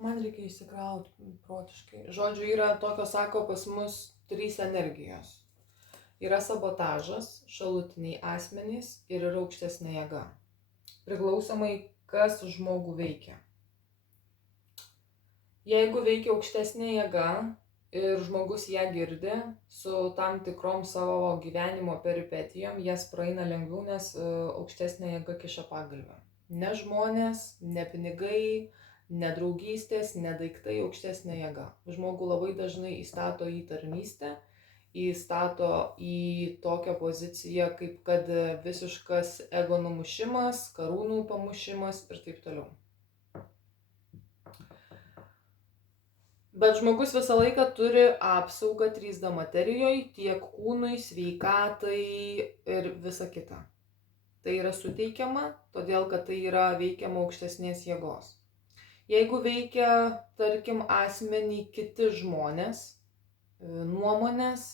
Man reikia įsikrauti protiškai. Žodžiu, yra tokios, sako, pas mus 3 energijos. Yra sabotažas, šalutiniai asmenys ir yra aukštesnė jėga. Priklausomai, kas žmogų veikia. Jeigu veikia aukštesnė jėga ir žmogus ją girdi, su tam tikrom savo gyvenimo peripetijom, jas praeina lengviau, nes aukštesnė jėga kiša pagalbę. Ne žmonės, ne pinigai, ne draugystės, ne daiktai, aukštesnė jėga. Žmogų labai dažnai įstato į tarnystę, įstato į tokią poziciją, kaip kad visiškas ego numušimas, karūnų pamušimas ir taip toliau. Bet žmogus visą laiką turi apsaugą 3D materijoje, tiek kūnui, sveikatai ir visa kita. Tai yra suteikiama, todėl kad tai yra veikiama aukštesnės jėgos. Jeigu veikia, tarkim, asmenį kiti žmonės, nuomonės,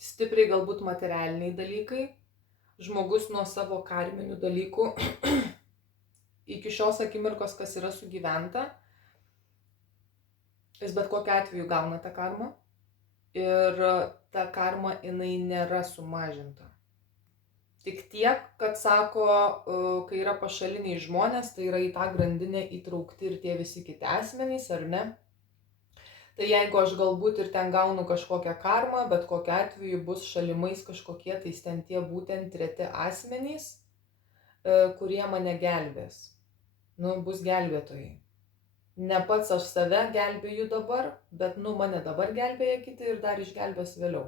stipriai galbūt materialiniai dalykai, žmogus nuo savo karminių dalykų iki šios akimirkos, kas yra sugyventa, jis bet kokiu atveju gauna tą karmą ir ta karma jinai nėra sumažinta. Tik tiek, kad sako, kai yra pašaliniai žmonės, tai yra į tą grandinę įtraukti ir tie visi kiti asmenys, ar ne? Tai jeigu aš galbūt ir ten gaunu kažkokią karmą, bet kokiu atveju bus šalimais kažkokie, tai ten tie būtent treti asmenys, kurie mane gelbės. Bus gelbėtojai. Ne pats aš save gelbėju dabar, bet mane dabar gelbėja kiti ir dar išgelbės vėliau.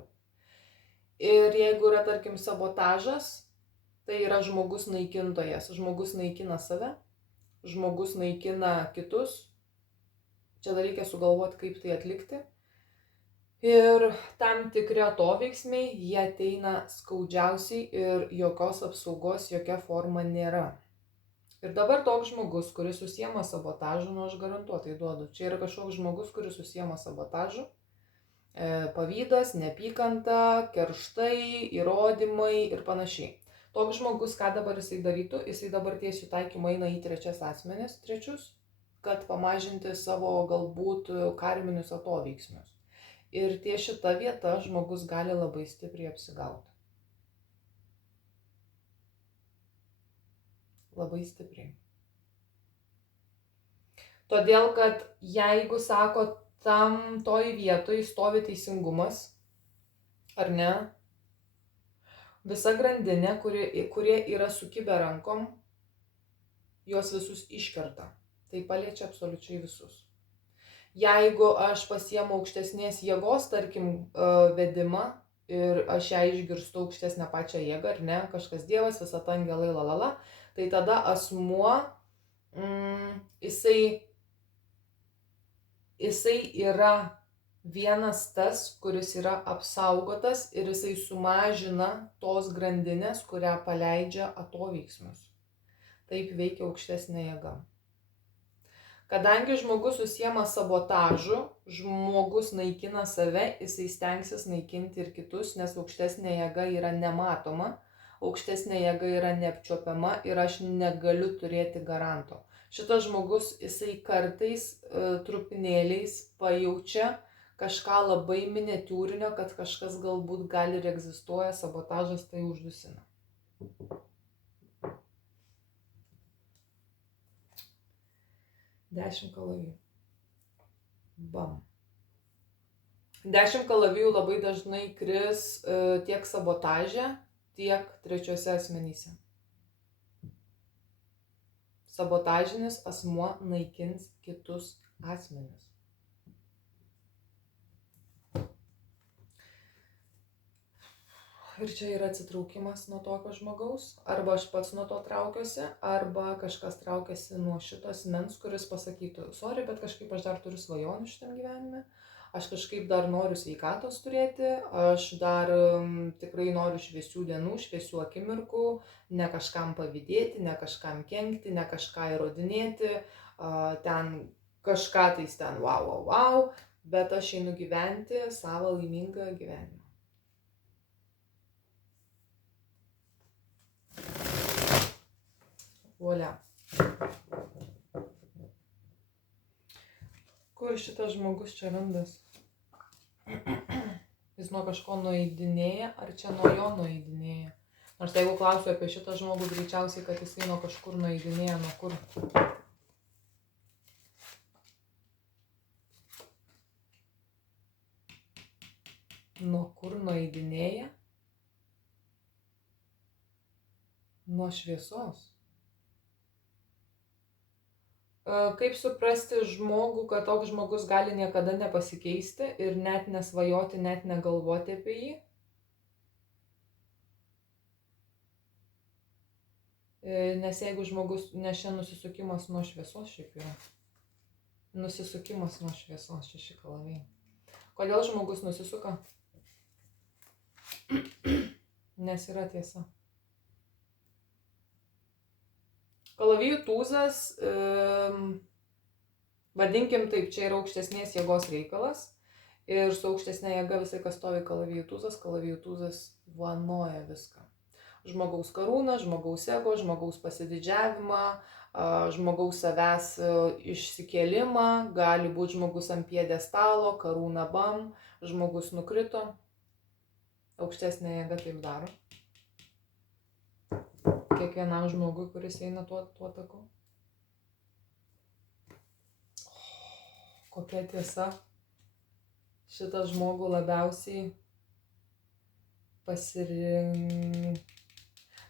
Ir jeigu yra, tarkim, sabotažas, tai yra žmogus naikintojas. Žmogus naikina save, žmogus naikina kitus. Čia dar reikia sugalvoti, kaip tai atlikti. Ir tam tikri atoveiksmiai, jie ateina skaudžiausiai ir jokios apsaugos, jokia forma nėra. Ir dabar toks žmogus, kuris užsiema sabotažu, aš garantuotai duodu. Čia yra kažkoks žmogus, kuris užsiema sabotažu. Pavydas, neapykanta, kerštai, įrodymai ir panašiai. Toks žmogus, ką dabar jisai darytų, jisai dabar tiesių taikymą eina į trečias asmenis, kad pamažinti savo galbūt karminius atoveiksmius. Ir ties šita vieta žmogus gali labai stipriai apsigauti. Labai stipriai. Todėl, kad jeigu sako, tam toj vietoj stovi teisingumas, ar ne, visa grandinė, kurie yra sukibę rankom, juos visus iškerta. Tai paliečia absoliučiai visus. Jeigu aš pasiemu aukštesnės jėgos, tarkim, vedimą ir aš ją išgirstu aukštesnę pačią jėgą, ar ne, kažkas dievas, visata angelai, lalala, tai tada asmuo, jisai yra vienas tas, kuris yra apsaugotas ir jisai sumažina tos grandinės, kurią paleidžia atoveiksmius. Taip veikia aukštesnė jėga. Kadangi žmogus užsiema sabotažu, žmogus naikina save, jisai stengsis naikinti ir kitus, nes aukštesnė jėga yra nematoma, aukštesnė jėga yra neapčiuopiama ir aš negaliu turėti garanto. Šitas žmogus, jisai kartais trupinėliais pajaučia kažką labai miniatiūrinio, kad kažkas galbūt gali ir egzistuoja, sabotažas tai uždusina. Dešimt kalavijų. Bam. 10 kalavijų labai dažnai kris tiek sabotaže, tiek trečiose asmenyse. Sabotažinis asmuo naikins kitus asmenis. Ir čia yra atsitraukimas nuo tokio žmogaus, arba aš pats nuo to traukiuosi, arba kažkas traukiasi nuo šito asmens, kuris pasakytų, sorry, bet kažkaip aš dar turiu svajonių šitam gyvenime, aš kažkaip dar noriu sveikatos turėti, aš dar tikrai noriu šviesių dienų, šviesių akimirkų, ne kažkam pavydėti, ne kažkam kenkti, ne kažką įrodinėti, ten kažką tais ten wow, bet aš einu gyventi savo laimingą gyvenimą. Volia. Kur šitas žmogus čia randas? Jis nuo kažko nueidinėja, ar čia nuo jo nueidinėja? Nors jeigu klausiu apie šitą žmogų, greičiausiai, kad jisai nuo kažkur nueidinėja, nuo kur. Nuo kur nueidinėja? Nuo šviesos. Kaip suprasti žmogų, kad toks žmogus gali niekada nepasikeisti ir net nesvajoti, net negalvoti apie jį? Nes jeigu žmogus, nes čia nusisukimas nuo šviesos šiaip yra. Nusisukimas nuo šviesos, 6 kalavijai. Kodėl žmogus nusisuka? Nes yra tiesa. Kalavijų tūzas, vadinkim taip, čia yra aukštesnės jėgos reikalas. Ir su aukštesnė jėga visai, kas stovi kalavijų tūzas vanoja viską. Žmogaus karūną, žmogaus ego, žmogaus pasididžiavimą, žmogaus savęs išsikėlimą, gali būti žmogus ant pjedestalo, karūna bam, žmogus nukrito. Aukštesnė jėga taip daro. Kiekvienam žmogui, kuris eina tuo taku. Kokia tiesa. Šitą žmogų labiausiai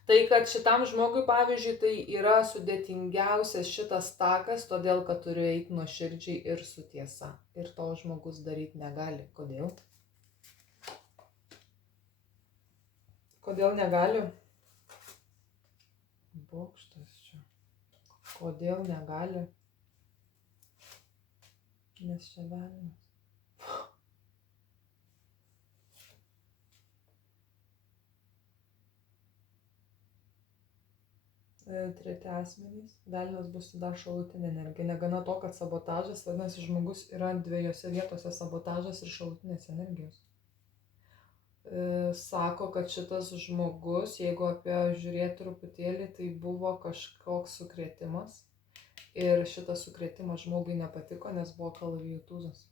Tai, kad šitam žmogui, pavyzdžiui, tai yra sudėtingiausias šitas takas, todėl, kad turiu eiti nuoširdžiai ir su tiesa. Ir to žmogus daryti negali. Kodėl? Kodėl negali? Bokštas čia. Kodėl negali? Nes čia velnias. Treti asmenys. Velnias bus dar šalutinė energija. Negana to, kad sabotažas, vadinasi, žmogus yra dviejose vietose, sabotažas ir šalutinės energijos. Sako, kad šitas žmogus, jeigu apie žiūrėti truputėlį, tai buvo kažkoks sukrėtimas. Ir šitas sukrėtimas žmogui nepatiko, nes buvo kalavijų tūzas.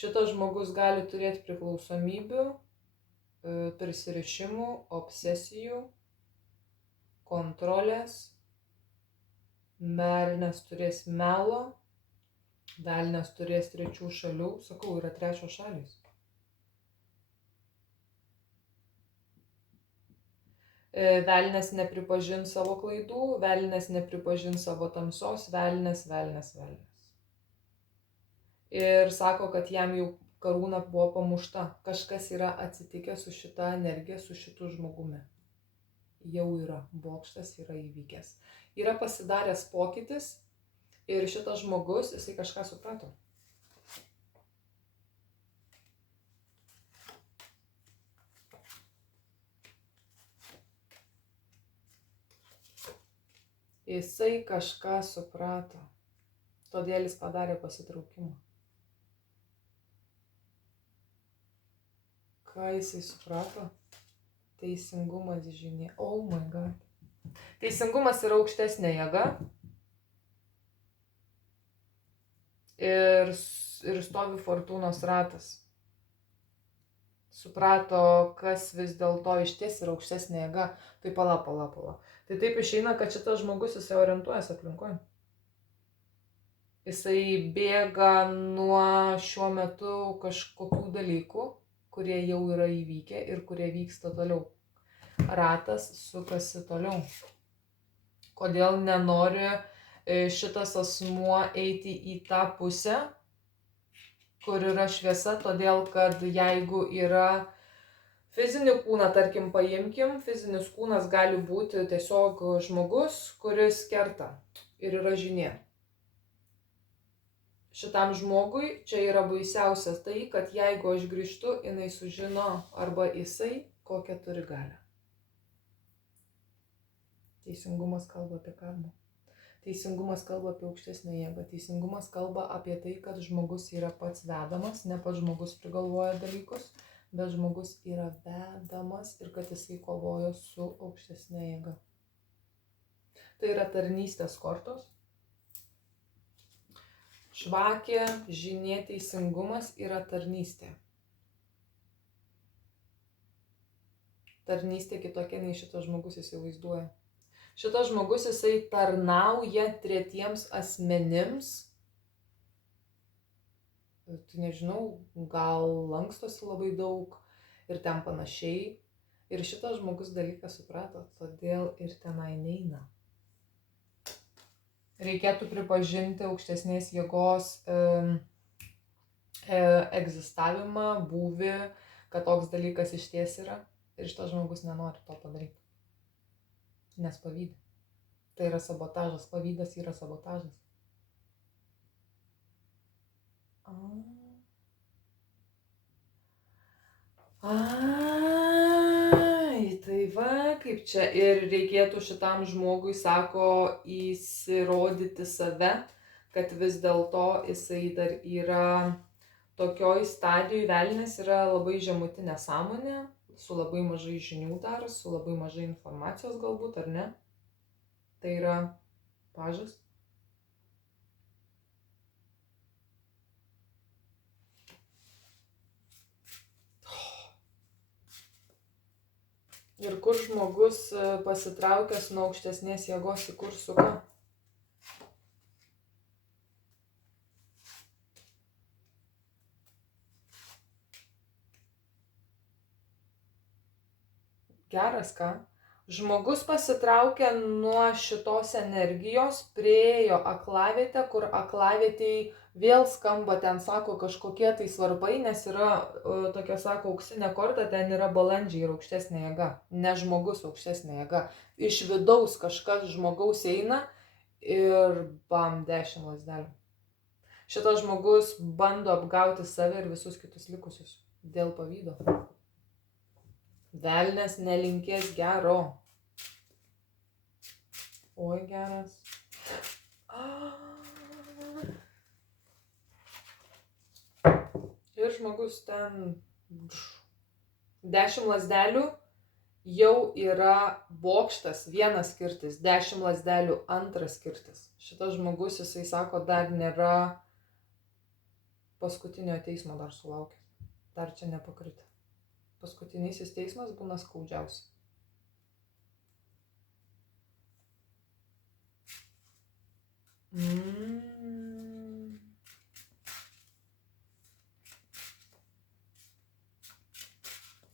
Šitas žmogus gali turėti priklausomybių, prisirišimų, obsesijų, kontrolės, velnias turės melo, velnias turės trečių šalių, sakau, yra trečios šalys. Velnias nepripažins savo klaidų, velnias nepripažins savo tamsos, velnias. Ir sako, kad jam jau karūna buvo pamušta. Kažkas yra atsitikę su šita energija, su šitu žmogumi. Jau yra. Bokštas yra įvykęs. Yra pasidaręs pokytis ir šitas žmogus, jisai kažką suprato. Jisai kažką suprato. Todėl jis padarė pasitraukimą. Ką jisai suprato? Teisingumas žinė. Oh my god. Teisingumas yra aukštesnė jėga. Ir stovi fortūnos ratas. Suprato, kas vis dėlto išties yra aukštesnė jėga. Tai pala. Tai taip išeina, kad šitas žmogus jisai orientuojasi aplinkoje. Jisai bėga nuo šiuo metu kažkokių dalykų, kurie jau yra įvykę ir kurie vyksta toliau. Ratas sukasi toliau. Kodėl nenori šitas asmuo eiti į tą pusę, kur yra šviesa? Todėl, kad jeigu yra fizinį kūną, tarkim, paimkim, fizinis kūnas gali būti tiesiog žmogus, kuris kerta ir yra žinė. Šitam žmogui čia yra baisiausias tai, kad jeigu aš grįžtu, jinai sužino arba jisai kokią turi galią. Teisingumas kalba apie karmą. Teisingumas kalba apie aukštesnę jėgą. Teisingumas kalba apie tai, kad žmogus yra pats vedamas, ne pats žmogus prigalvoja dalykus, bet žmogus yra vedamas ir kad jisai kovojo su aukštesnė jėga. Tai yra tarnystės kortos. Žvakė, žinė, teisingumas yra tarnystė. Tarnystė kitokia nei šitas žmogus įsivaizduoja. Šitas žmogus jisai tarnauja tretiems asmenims. Tai nežinau, gal lankstosi labai daug ir ten panašiai. Ir šitas žmogus dalyką suprato, todėl ir tenai neina. Reikėtų pripažinti aukštesnės jėgos egzistavimą, būvį, kad toks dalykas išties yra. Ir šitas žmogus nenori to padaryti. Nes pavydi. Tai yra sabotažas. Pavydas yra sabotažas. Tai va, kaip čia. Ir reikėtų šitam žmogui, sako, įsirodyti save, kad vis dėlto jisai dar yra tokioj stadijoj, velnias yra labai žemutinė sąmonė, su labai mažai žinių dar, su labai mažai informacijos galbūt, ar ne? Tai yra pažas. Ir kur žmogus pasitraukęs nuo aukštesnės jėgos, į kur suka? Geras, ką? Žmogus pasitraukė nuo šitos energijos, priėjo aklavietę, kur aklavietėj vėl skamba, ten sako kažkokie tai svarbai, nes yra tokia, sako, auksinė korta, ten yra balandžiai ir aukštesnė jėga. Ne žmogus aukštesnė jėga. Iš vidaus kažkas žmogaus eina ir bam, 10 lazdelių. Šitas žmogus bando apgauti save ir visus kitus likusius dėl pavydo. Velnias nelinkės gero. Oi, geras. Ir žmogus ten 10 lazdelių jau yra bokštas, vienas skirtis, 10 lazdelių antras skirtis. Šitas žmogus, jisai sako, dar nėra paskutinio teismo dar sulaukęs. Dar čia nepakrita. Paskutinysis teismas būna skaudžiausias.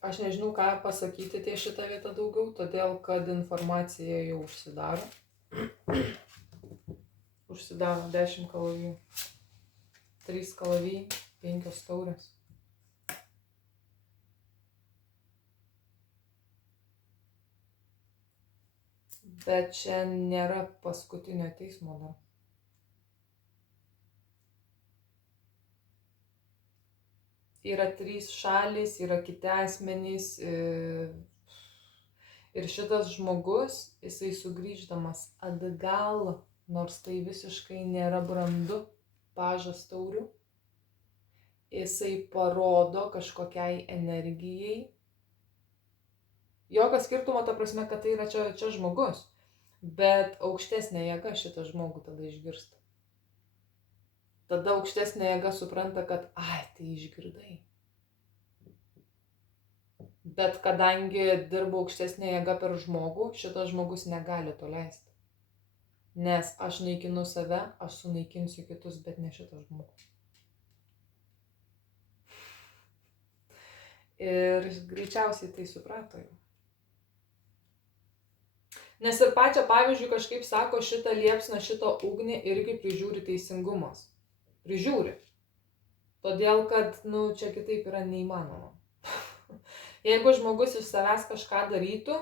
Aš nežinau, ką pasakyti ties šitą vietą daugiau, todėl kad informacija jau užsidaro. Užsidaro 10 kalavijų, 3 kalavijai, 5 taurės. Bet čia nėra paskutinio teismo dar. Yra 3 šalys, yra kiti asmenys. Ir šitas žmogus, jisai sugrįždamas atgal, nors tai visiškai nėra brandu, pažas taurių, jisai parodo kažkokiai energijai. Jokio skirtumo, ta prasme, kad tai yra čia žmogus, bet aukštesnė jėga šitą žmogų tada išgirsta. Tada aukštesnė jėga supranta, kad, tai išgirdai. Bet kadangi dirba aukštesnė jėga per žmogų, šitas žmogus negali to leisti. Nes aš naikinu save, aš sunaikinsiu kitus, bet ne šitą žmogų. Ir greičiausiai tai suprato jau. Nes ir pačią, pavyzdžiui, kažkaip sako, šitą liepsną, šitą ugnį irgi prižiūri teisingumas. Prižiūri. Todėl, kad, čia kitaip yra neįmanoma. Jeigu žmogus iš savęs kažką darytų,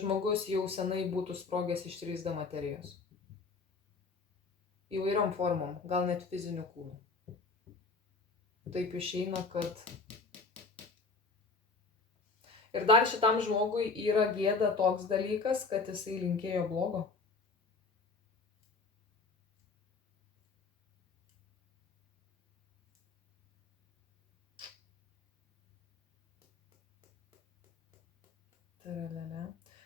žmogus jau senai būtų sprogęs iš 3D materijos. Įvairiom formom, gal net fiziniu kūnu. Taip išeina, kad... Ir dar šitam žmogui yra gėda toks dalykas, kad jisai linkėjo blogo.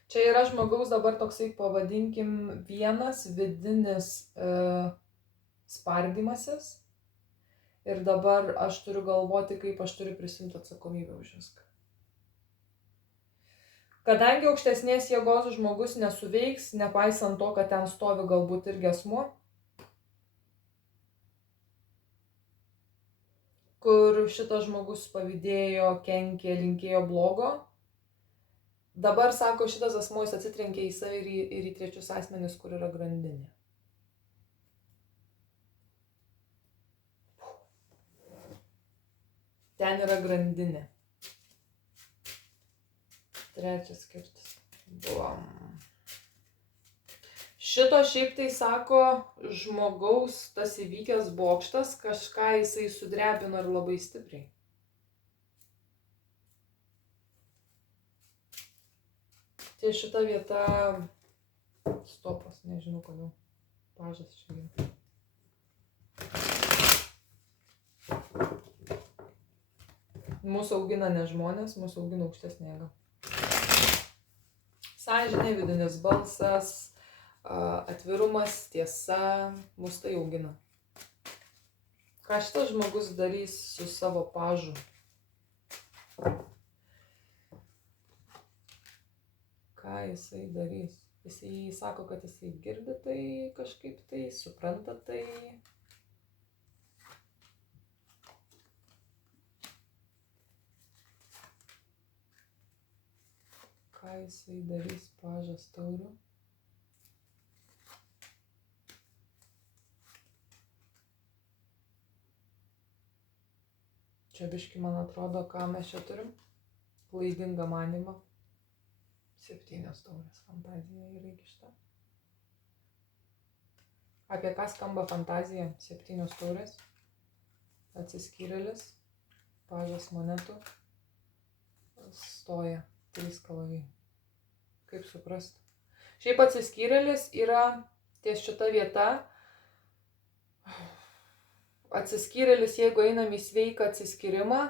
Čia yra žmogaus dabar toksai, pavadinkim, vienas vidinis spardymasis. Ir dabar aš turiu galvoti, kaip aš turiu prisimti atsakomybę už viską. Kadangi aukštesnės jėgos žmogus nesuveiks, nepaisant to, kad ten stovi galbūt irgi asmuo, kur šitas žmogus pavydėjo, kenkė, linkėjo blogo, dabar, sako, šitas asmuo jis atsitrenkė į save ir į trečius asmenis, kur yra grandinė. Ten yra grandinė. Trečias skirtis. Buom. Šito šiaip tai, sako, žmogaus tas įvykęs bokštas, kažką jisai sudrebino ir labai stipriai. Tai šita vieta stopas, nežinau kodėl. Pažas čia gimta. Mūsų augina ne žmonės, mūsų augina aukštesnė jėga. Sąžinė, vidinis balsas, atvirumas, tiesa, mus tai augina. Ką šitas žmogus darys su savo pažu? Ką jisai darys? Jisai sako, kad jisai girdi tai kažkaip tai, supranta tai. Ką jisai darys pažas taurių? Čia biški, man atrodo, ką mes čia turim. Klaidingą manymą. 7 taurės fantazija yra įkišta. Apie ką skamba fantazija? 7 taurės. Atsiskyrėlis. Pažas monetų. Stoja 3 kalavijai. Kaip suprasti? Šiaip atsiskyrėlis yra ties šita vieta. Atsiskyrėlis, jeigu einam į sveiką atsiskyrimą,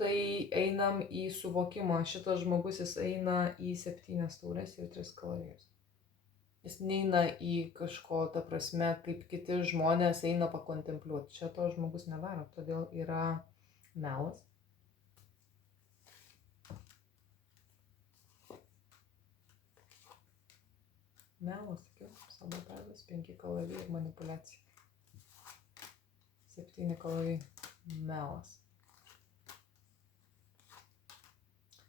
tai einam į suvokimą. Šitas žmogus jis eina į 7 taurės ir 3 kalavijus. Jis neina į kažko, ta prasme, kaip kiti žmonės eina pakontempliuoti. Čia to žmogus nedaro, todėl yra melas. Melas, sakiau, sabotažas, 5 kalavijai ir manipuliacija. 7 kalavijai. Melas.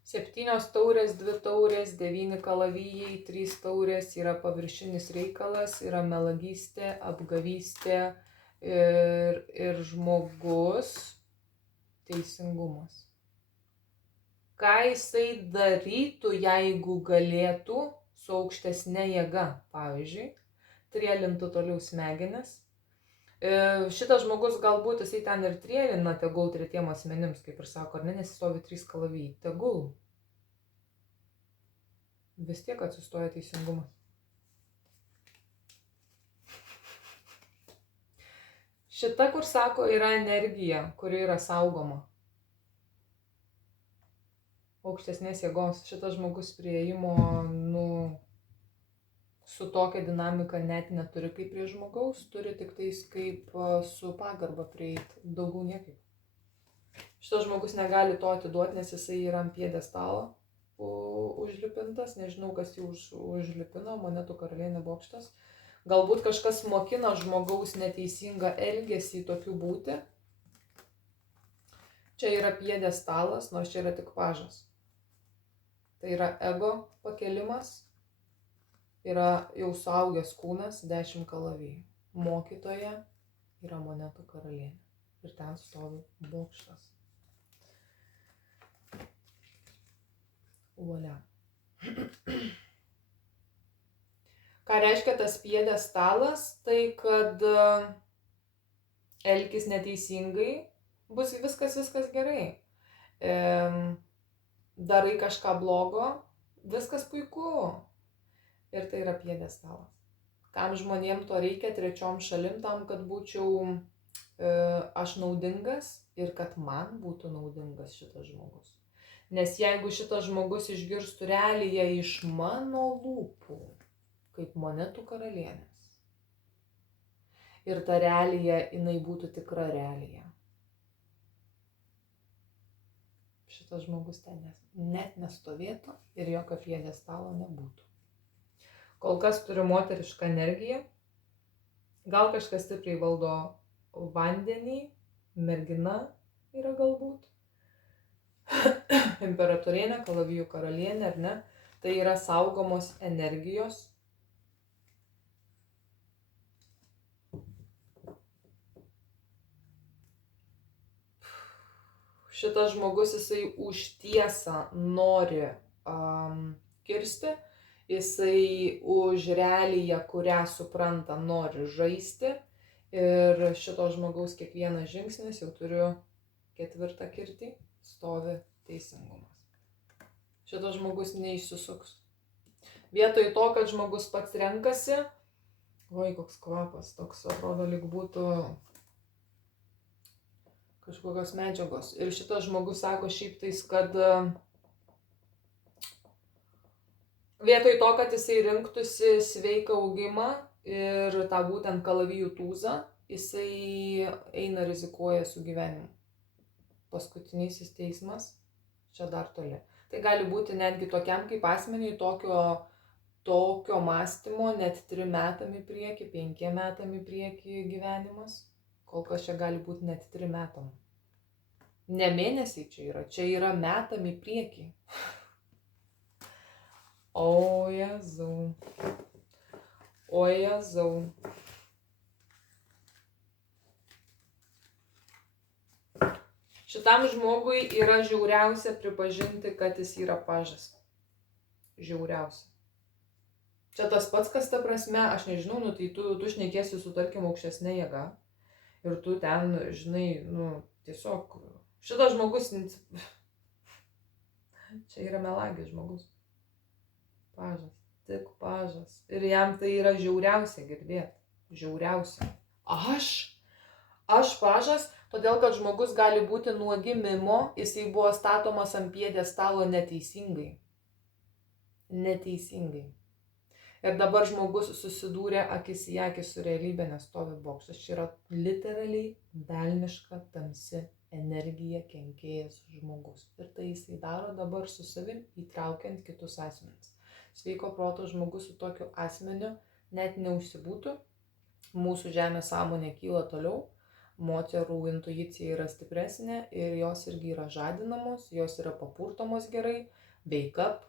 7 taurės, 2 taurės, 9 kalavijai, 3 taurės yra paviršinis reikalas, yra melagystė, apgavystė ir žmogus teisingumas. Ką jisai darytų, jeigu galėtų su aukštesnė jėga, pavyzdžiui, trielintų toliau smegenis. Šitas žmogus galbūt jisai ten ir trielina, tegul tretiem asmenims, kaip ir sako, ar ne, nesistovi 3 kalavijai. Tegul. Vis tiek atsistoja teisingumas. Šita, kur sako, yra energija, kuri yra saugoma. Aukštesnės jėgos. Šitas žmogus prieimo, su tokia dinamika net neturi kaip prie žmogaus, turi tik tais kaip su pagarba prieiti, daugiau niekaip. Šitas žmogus negali to atiduoti, nes jisai yra ant pjedestalo užlipintas, nežinau, kas jį užlipino, monetų karalienė bokštas. Galbūt kažkas mokina žmogaus neteisingą elgesį tokiu būti. Čia yra pjedestalas, nors čia yra tik pažas. Tai yra ego pakelimas. Yra jau suaugęs kūnas, 10 kalavijų. Mokytoja yra monetų karalienė. Ir ten stovi bokštas. Uolia. Ką reiškia tas pjedestalas? Tai kad elkis neteisingai, bus viskas gerai. Darai kažką blogo, viskas puiku. Ir tai yra pjedestalas. Kam žmonėm to reikia, trečiom šalim, tam, kad būčiau aš naudingas ir kad man būtų naudingas šitas žmogus. Nes jeigu šitas žmogus išgirstų realiją iš mano lūpų, kaip monetų karalienės, ir ta realija, jinai būtų tikra realija, šitas žmogus ten net nestovėtų ir jokio pjedestalo nebūtų. Kol kas turiu moterišką energiją, gal kažkas stipriai valdo vandenį, mergina yra galbūt, imperatorienė, kalavijų karalienė, ar ne, tai yra saugomos energijos. Šitas žmogus, jisai už tiesą nori kirsti, jisai už realiją, kurią supranta, nori žaisti. Ir šito žmogaus kiekvienas žingsnis, jau turiu 4 kirtį, stovi teisingumas. Šitas žmogus neišsisuks. Vietoj to, kad žmogus pats renkasi, oi, koks kvapas, toks atrodo, lyg būtų kažkokios medžiagos. Ir šitas žmogus sako šiaip tais, kad vietoj to, kad jisai rinktųsi sveiką augimą ir tą būtent kalavijų tūzą, jisai eina rizikuoja su gyvenimu. Paskutinysis teismas, čia dar toli. Tai gali būti netgi tokiam kaip asmeniui tokio mąstymo net 3 metam į priekį, 5 metam į priekį gyvenimas. Kol kas čia gali būti net 3 metam. Ne mėnesiai čia yra metam į priekį. O Jėzau. O Jėzau. Šitam žmogui yra žiauriausia pripažinti, kad jis yra pažas. Žiauriausia. Čia tas pats, kas ta prasme, aš nežinau, nu tai tu šnekėsi su, tarkim, aukštesnė jėga. Ir tu ten, žinai, tiesiog, šitas žmogus, čia yra melagis žmogus. Pažas, tik pažas. Ir jam tai yra žiauriausia girdėti. Žiauriausia. Aš pažas, todėl kad žmogus gali būti nuo gimimo, jisai buvo statomas ant pjedestalo neteisingai. Neteisingai. Ir dabar žmogus susidūrė akis į akį su realybė, nes stovi bokštas. Čia yra literaliai velniška tamsi energija, kenkėjas žmogus. Ir tai jisai daro dabar su savim, įtraukiant kitus asmenis. Sveiko proto žmogus su tokiu asmeniu net neužsibūtų. Mūsų žemės sąmonė kyla toliau. Moterų intuicija yra stipresnė ir jos irgi yra žadinamos, jos yra papurtomos gerai, wake up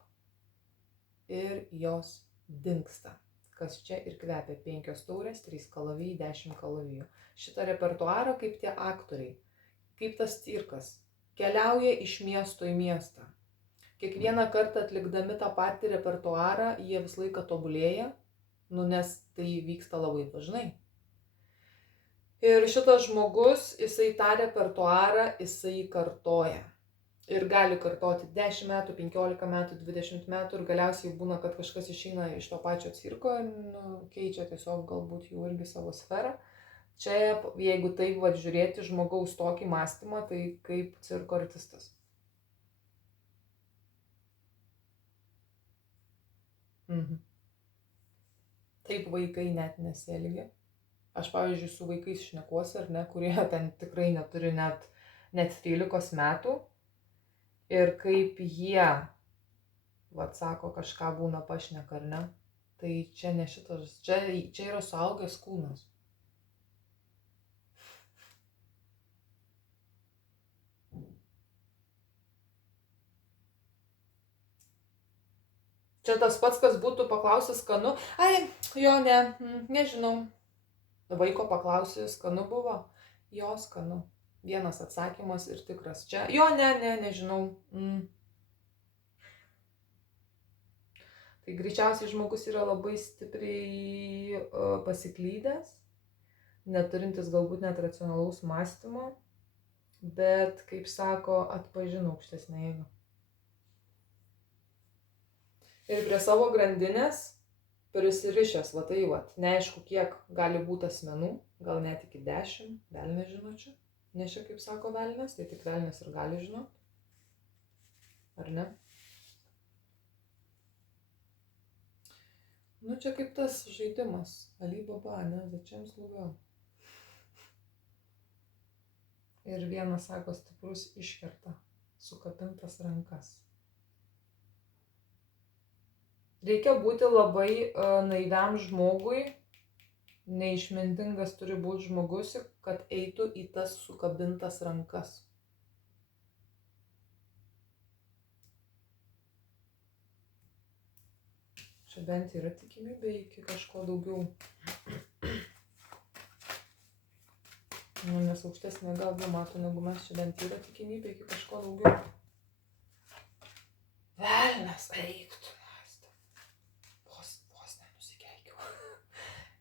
ir jos dingsta. Kas čia ir kvepia 5 taurės, 3 kalavijai, 10 kalavijų. Šitą repertuarą kaip tie aktoriai, kaip tas cirkas, keliauja iš miesto į miestą. Kiekvieną kartą atlikdami tą patį repertuarą, jie visą laiką tobulėja, nes tai vyksta labai dažnai. Ir šitas žmogus, jisai tą repertuarą, jisai kartoja. Ir gali kartoti 10 metų, 15 metų, 20 metų ir galiausiai būna, kad kažkas išeina iš to pačio cirko ir keičia tiesiog galbūt jų irgi savo sferą. Čia, jeigu taip žiūrėti žmogaus tokį mąstymą, tai kaip cirko artistas. Taip vaikai net nesielgia. Aš, pavyzdžiui, su vaikais šnekuosi, ar ne, kurie ten tikrai neturi net 13 metų. Ir kaip jie, sako, kažką būna pašneka, ar ne, tai čia ne šitas, čia yra suaugęs kūnas. Čia tas pats, kas būtų paklausęs skanu, jo, ne, nežinau. Vaiko paklausė, skanu buvo, jo skanu. Vienas atsakymas ir tikras. Čia, jo, nežinau. Tai greičiausiai žmogus yra labai stipriai pasiklydęs, neturintis galbūt net racionalaus mąstymo, bet, kaip sako, atpažino aukštesnę jėgą. Ir prie savo grandinės prisirišęs, neaišku kiek gali būti asmenų, gal net iki 10, velnias žino čia. Nes čia, kaip sako velnias, tai tik velnias ir gali žinoti. ar ne? Nu, čia kaip tas žaidimas. Alibaba, ne? Začiam slūga. Ir vienas sako, stiprus iškerta sukabintas rankas. Reikia būti labai naiviam žmogui, neišmintingas turi būti žmogus, kad eitų į tas sukabintas rankas. Čia bent yra tikimybė iki kažko daugiau. Nu, nes aukštesnė gal mato, negu mes, čia bent yra tikimybė iki kažko daugiau. Velnias, eiktų. Vos nenusikeikiau.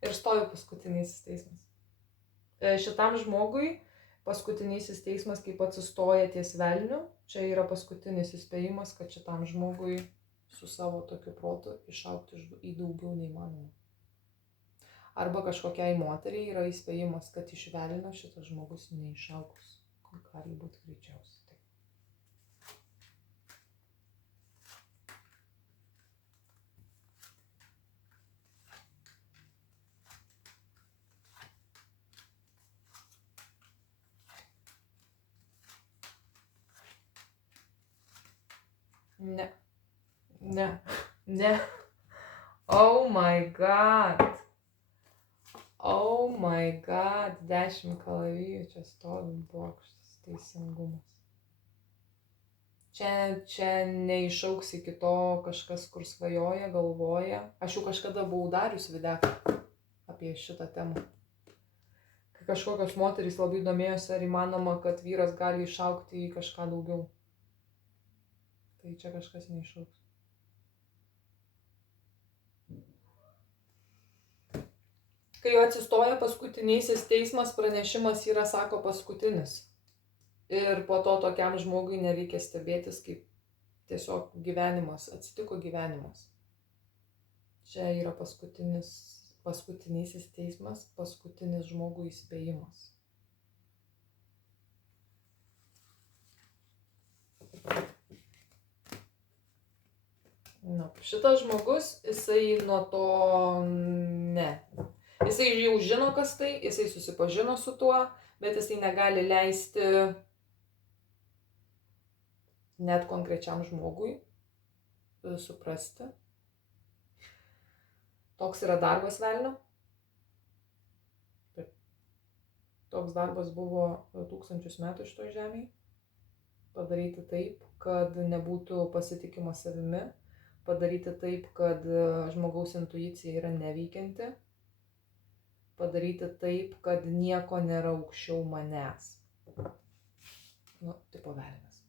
Ir stovi paskutinysis teismas. Šitam žmogui paskutinysis teismas, kaip atsistoja ties velniu, čia yra paskutinis įspėjimas, kad šitam žmogui su savo tokiu protu išaukti į daugiau neįmanoma. Arba kažkokiai moteriai yra įspėjimas, kad iš velnio šitas žmogus neišaugus, kur gali būti greičiausiai. Ne. Ne. Ne. Oh my god. Oh my god. 10 kalavijų čia stovi bokštas teisingumas. Čia neišauks iki to kažkas, kur svajoja, galvoja. Aš jau kažkada buvau darius videką apie šitą temą. Kai kažkokios moterys labai domėjosi, ar įmanoma, kad vyras gali išaukti į kažką daugiau. Tai čia kažkas neišauks. Kai jau atsistoja paskutinysis teismas, pranešimas yra, sako, paskutinis. Ir po to tokiam žmogui nereikia stebėtis, kaip tiesiog gyvenimas, atsitiko gyvenimas. Čia yra paskutinysis teismas, paskutinis žmogui įspėjimas. Nu, šitas žmogus, jisai nuo to ne. Jisai jau žino, kas tai, jisai susipažino su tuo, bet jisai negali leisti net konkrečiam žmogui suprasti. Toks yra darbas velnio. Toks darbas buvo 1000 metų šitoj žemėje. Padaryti taip, kad nebūtų pasitikima savimi. Padaryti taip, kad žmogaus intuicija yra neveikianti. Padaryti taip, kad nieko nėra aukščiau manęs. Nu, tipo velnias.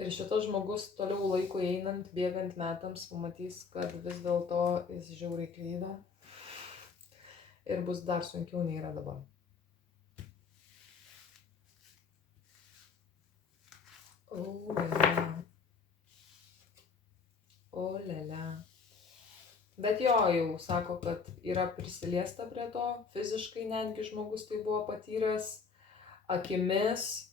Ir šitas žmogus toliau laiko einant, bėgant metams, pamatys, kad vis dėlto jis žiauriai klydo. Ir bus dar sunkiau nei yra dabar. O lela. O lela. Bet jo jau sako, kad yra prisiliesta prie to, fiziškai netgi žmogus tai buvo patyręs, akimis,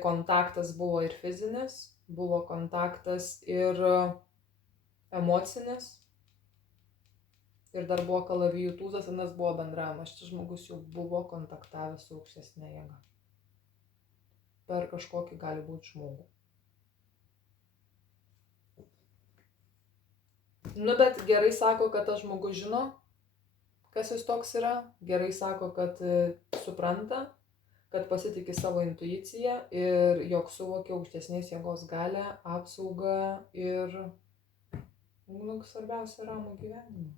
kontaktas buvo ir fizinis, buvo kontaktas ir emocinis, ir dar buvo kalavijų tūzas, nes buvo bendravimas. Šis žmogus jau buvo kontaktavęs su aukštesnė jėga. Per kažkokį gali būti žmogų. Nu, bet gerai sako, kad tas žmogus žino, kas jis toks yra. Gerai sako, kad supranta, kad pasitikė savo intuiciją ir jog suvokia aukštesnės jėgos galią, apsaugą ir, nu, svarbiausia, ramų gyvenimą.